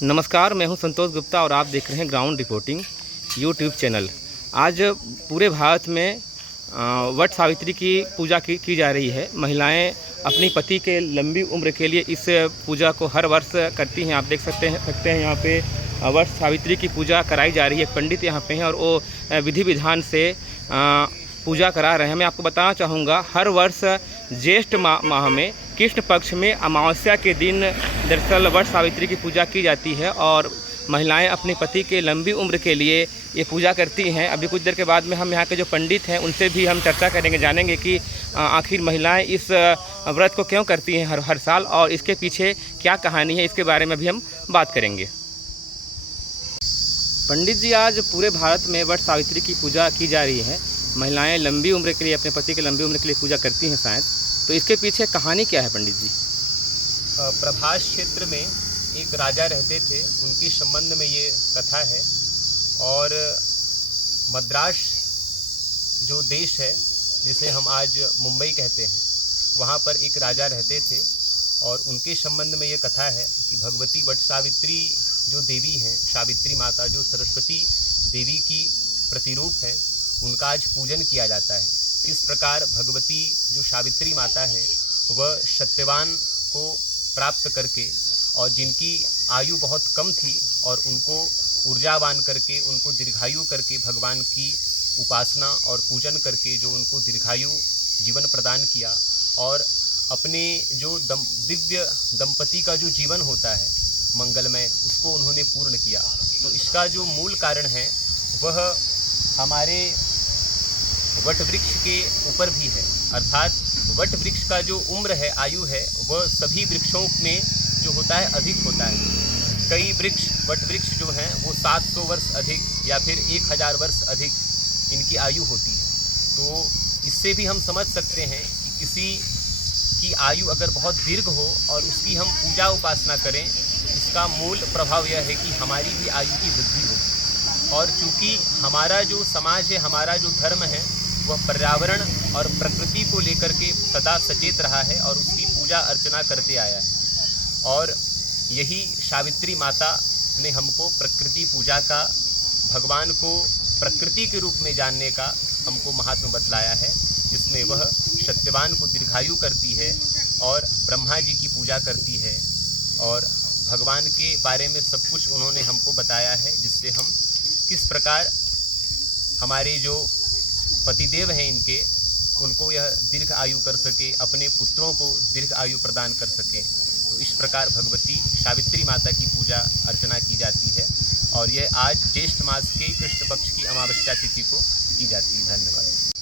नमस्कार, मैं हूं संतोष गुप्ता और आप देख रहे हैं ग्राउंड रिपोर्टिंग यूट्यूब चैनल। आज पूरे भारत में वट सावित्री की पूजा की जा रही है। महिलाएं अपनी पति के लंबी उम्र के लिए इस पूजा को हर वर्ष करती हैं। आप देख सकते हैं यहाँ पे वट सावित्री की पूजा कराई जा रही है। पंडित यहाँ पे हैं और वो विधि विधान से पूजा करा रहे हैं। मैं आपको बताना चाहूँगा, हर वर्ष ज्येष्ठ माह में कृष्ण पक्ष में अमावस्या के दिन दरअसल वट सावित्री की पूजा की जाती है और महिलाएं अपने पति के लंबी उम्र के लिए ये पूजा करती हैं। अभी कुछ देर के बाद में हम यहाँ के जो पंडित हैं उनसे भी हम चर्चा करेंगे, जानेंगे कि आखिर महिलाएं इस व्रत को क्यों करती हैं हर साल और इसके पीछे क्या कहानी है, इसके बारे में भी हम बात करेंगे। पंडित जी, आज पूरे भारत में वट सावित्री की पूजा की जा रही है। महिलाएं लंबी उम्र के लिए, अपने पति के लंबी उम्र के लिए पूजा करती हैं शायद, तो इसके पीछे कहानी क्या है पंडित जी? प्रभास क्षेत्र में एक राजा रहते थे, उनके संबंध में ये कथा है। और मद्रास जो देश है, जिसे हम आज मुंबई कहते हैं, वहाँ पर एक राजा रहते थे और उनके संबंध में ये कथा है कि भगवती वट सावित्री जो देवी हैं, सावित्री माता जो सरस्वती देवी की प्रतिरूप है, उनका आज पूजन किया जाता है। किस प्रकार भगवती जो सावित्री माता है वह सत्यवान को प्राप्त करके और जिनकी आयु बहुत कम थी और उनको ऊर्जावान करके, उनको दीर्घायु करके भगवान की उपासना और पूजन करके जो उनको दीर्घायु जीवन प्रदान किया और अपने जो दिव्य दंपति का जो जीवन होता है मंगलमय, उसको उन्होंने पूर्ण किया। तो इसका जो मूल कारण है वह हमारे वट वृक्ष के ऊपर भी है। अर्थात वट वृक्ष का जो उम्र है, आयु है, वह सभी वृक्षों में जो होता है अधिक होता है। कई वृक्ष, वट वृक्ष जो हैं वो 700 वर्ष अधिक या फिर 1000 वर्ष अधिक इनकी आयु होती है। तो इससे भी हम समझ सकते हैं कि किसी की आयु अगर बहुत दीर्घ हो और उसकी हम पूजा उपासना करें, इसका मूल प्रभाव यह है कि हमारी भी आयु की वृद्धि हो। और चूँकि हमारा जो समाज है, हमारा जो धर्म है, वह पर्यावरण और प्रकृति को लेकर के सदा सचेत रहा है और उसकी पूजा अर्चना करते आया है। और यही सावित्री माता ने हमको प्रकृति पूजा का, भगवान को प्रकृति के रूप में जानने का हमको महात्म बतलाया है, जिसमें वह सत्यवान को दीर्घायु करती है और ब्रह्मा जी की पूजा करती है और भगवान के बारे में सब कुछ उन्होंने हमको बताया है, जिससे हम किस प्रकार हमारे जो पतिदेव हैं इनके, उनको यह दीर्घ आयु कर सके, अपने पुत्रों को दीर्घ आयु प्रदान कर सके। तो इस प्रकार भगवती सावित्री माता की पूजा अर्चना की जाती है और यह आज ज्येष्ठ मास के कृष्ण पक्ष की अमावस्या तिथि को की जाती है। धन्यवाद।